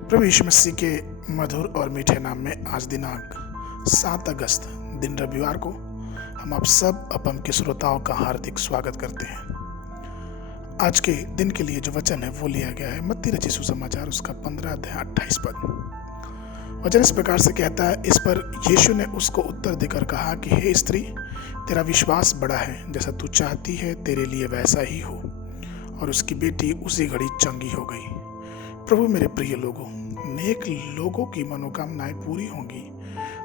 प्रभु यीशु मसीह के मधुर और मीठे नाम में आज दिनांक 7 अगस्त दिन रविवार को हम आप सब अपम के श्रोताओं का हार्दिक स्वागत करते हैं। आज के दिन के लिए जो वचन है वो लिया गया है मत्ती रचित सुसमाचार उसका 15 अध्याय 28 पद। वचन इस प्रकार से कहता है, इस पर यीशु ने उसको उत्तर देकर कहा कि हे स्त्री, तेरा विश्वास बड़ा है, जैसा तू चाहती है तेरे लिए वैसा ही हो। और उसकी बेटी उसी घड़ी चंगी हो गई। प्रभु मेरे प्रिय लोगों, नेक लोगों की मनोकामनाएं पूरी होंगी।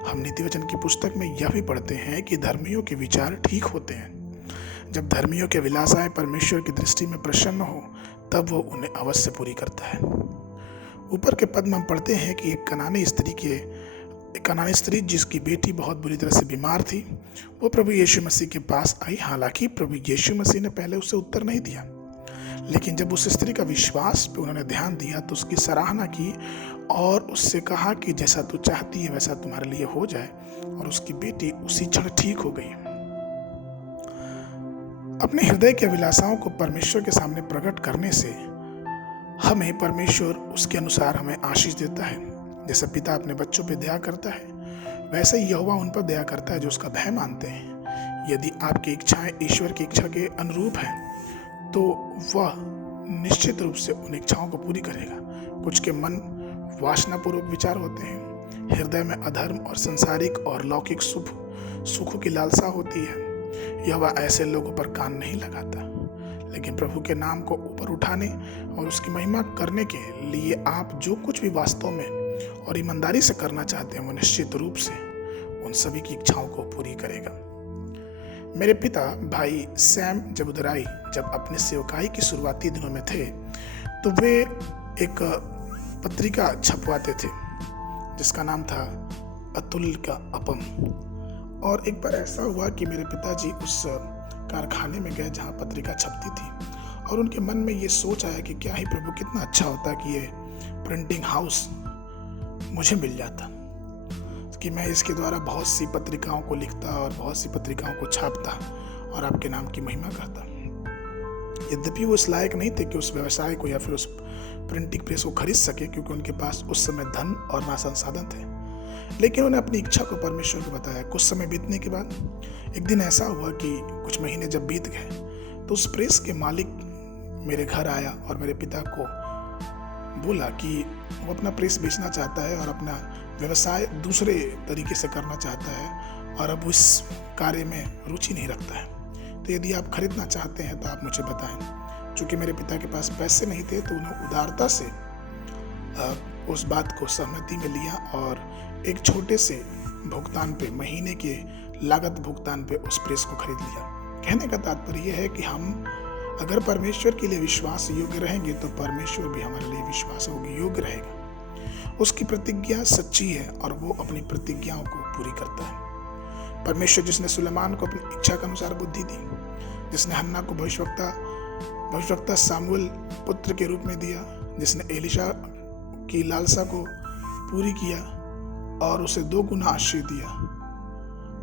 हम नीति वचन की पुस्तक में यह भी पढ़ते हैं कि धर्मियों के विचार ठीक होते हैं। जब धर्मियों के विलासाएं परमेश्वर की दृष्टि में प्रसन्न हो तब वो उन्हें अवश्य पूरी करता है। ऊपर के पद में हम पढ़ते हैं कि एक कनानी स्त्री जिसकी बेटी बहुत बुरी तरह से बीमार थी, वो प्रभु यीशु मसीह के पास आई। हालांकि प्रभु यीशु मसीह ने पहले उसे उत्तर नहीं दिया, लेकिन जब उस स्त्री का विश्वास पे उन्होंने ध्यान दिया तो उसकी सराहना की और उससे कहा कि जैसा तू चाहती है वैसा तुम्हारे लिए हो जाए। और उसकी बेटी उसी क्षण ठीक हो गई। अपने हृदय के अभिलाषाओं को परमेश्वर के सामने प्रकट करने से हमें परमेश्वर उसके अनुसार हमें आशीष देता है। जैसे पिता अपने बच्चों पे दया करता है, वैसे ही यहोवा उन पर दया करता है जो उसका भय मानते हैं। यदि आपकी इच्छाएं ईश्वर की इच्छा के अनुरूप हैं तो वह निश्चित रूप से उन इच्छाओं को पूरी करेगा। कुछ के मन वासनापूर्वक विचार होते हैं, हृदय में अधर्म और संसारिक और लौकिक सुखों की लालसा होती है। यह वह ऐसे लोगों पर कान नहीं लगाता, लेकिन प्रभु के नाम को ऊपर उठाने और उसकी महिमा करने के लिए आप जो कुछ भी वास्तव में और ईमानदारी से करना चाहते हैं वो निश्चित रूप से उन सभी की इच्छाओं को पूरी करेगा। मेरे पिता भाई सैम जबुदराई जब अपने सेवकाई की शुरुआती दिनों में थे तो वे एक पत्रिका छपवाते थे जिसका नाम था अतुल का अपम। और एक बार ऐसा हुआ कि मेरे पिताजी उस कारखाने में गए जहाँ पत्रिका छपती थी और उनके मन में ये सोच आया कि क्या ही प्रभु, कितना अच्छा होता कि ये प्रिंटिंग हाउस मुझे मिल जाता कि मैं इसके द्वारा बहुत सी पत्रिकाओं को लिखता और बहुत सी पत्रिकाओं को छापता और आपके नाम की महिमा करता। यद्यपि वो इस लायक नहीं थे कि उस व्यवसाय को या फिर उस प्रिंटिंग प्रेस को खरीद सके, क्योंकि उनके पास उस समय धन और ना संसाधन थे, लेकिन उन्होंने अपनी इच्छा को परमेश्वर को बताया। कुछ समय बीतने के बाद एक दिन ऐसा हुआ कि कुछ महीने जब बीत गए तो उस प्रेस के मालिक मेरे घर आया और मेरे पिता को बोला कि वो अपना प्रेस बेचना चाहता है और अपना व्यवसाय दूसरे तरीके से करना चाहता है और अब उस कार्य में रुचि नहीं रखता है। तो यदि आप खरीदना चाहते हैं तो आप मुझे बताएं। चूँकि मेरे पिता के पास पैसे नहीं थे तो उन्हें उदारता से उस बात को सहमति में लिया और एक छोटे से भुगतान पे, महीने के लागत भुगतान पे उस प्रेस को खरीद लिया। कहने का तात्पर्य यह है कि हम अगर परमेश्वर के लिए विश्वास योग्य रहेंगे तो परमेश्वर भी हमारे लिए विश्वास योग्य रहेगा। उसकी प्रतिज्ञा सच्ची है और वो अपनी प्रतिज्ञाओं को पूरी करता है। परमेश्वर जिसने सुलेमान को अपनी इच्छा के अनुसार बुद्धि दी, जिसने हन्ना को भविष्यवक्ता सामुएल पुत्र के रूप में दिया, जिसने एलिशा की लालसा को पूरी किया और उसे 2 गुना आशीष दिया,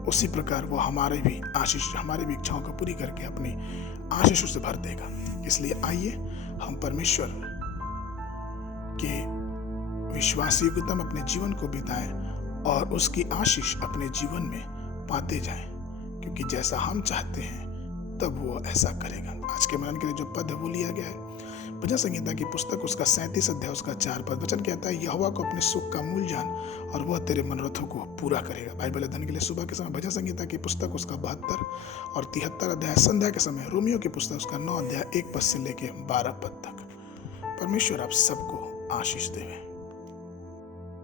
उसी प्रकार वो हमारी भी इच्छाओं को पूरी करके अपनी आशीषों से भर देगा। इसलिए आइए हम परमेश्वर के विश्वास योग्यता में अपने जीवन को बिताएं और उसकी आशीष अपने जीवन में पाते जाएं, क्योंकि जैसा हम चाहते हैं तब वो ऐसा करेगा। आज के मनन के लिए जो पद है वो लिया गया है भजन संहिता की पुस्तक उसका 37 अध्याय उसका 4 पद। वचन कहता है, यहोवा को अपने सुख का मूल जान और वह तेरे मनोरथों को पूरा करेगा। बाइबल अध्ययन के लिए सुबह के समय भजन संहिता की पुस्तक उसका 72 और 73 अध्याय, संध्या के समय रोमियो की पुस्तक उसका 9 अध्याय 1 पद से लेके 12 पद तक। परमेश्वर आप सबको आशीष देवे।